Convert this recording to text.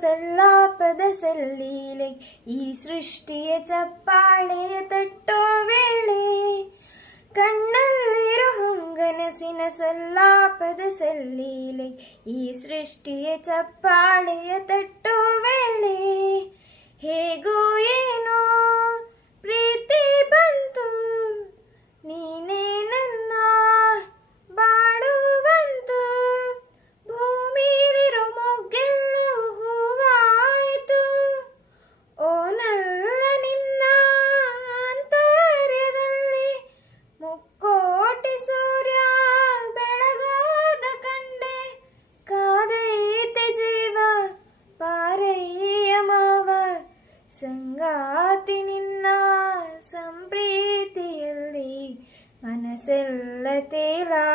ಸಲ್ಲಾಪದ ಸಲ್ಲೀಲೆ ಈ ಸೃಷ್ಟಿಯ ಚಪ್ಪಾಳೆಯ ತಟ್ಟೋ ವೇಳೆ ಕಣ್ಣಲ್ಲಿರೋ ಹೊಂಗನಸಿನ ಸಲ್ಲಾಪದ ಸಲ್ಲೀಲೆ ಈ ಸೃಷ್ಟಿಯ ಚಪ್ಪಾಳೆಯ ತಟ್ಟೋ ವೇಳೆ ಹೇಗೋ ಏನೋ ಪ್ರೀತಿ ಬಂತು ನೀನೇ ನನ್ನ ಬಾಳುವಂತು ಭೂಮಿಲಿರೋ ಮೊಗ್ಗೆಲ್ಲವೂ ಹೂವಾಯಿತು ಓ ನಲ್ಲ ನಿನ್ನ ಆಂತರ್ಯದಲ್ಲಿ ಮುಕ್ಕೋಟಿ ಸೂರ್ಯ ಬೆಳಗಾದ ಕಂಡೆ ಕಾದೈತೆ ಜೀವ ಪಾರಯ್ಯ ಮಾವ ಸಂಗಾತಿ ನಿನ್ನ ಸಂಪ್ರೀತಿಯಲ್ಲಿ ಮನಸ್ಸೆಲ್ಲ ತೇಲಾಯಿತು.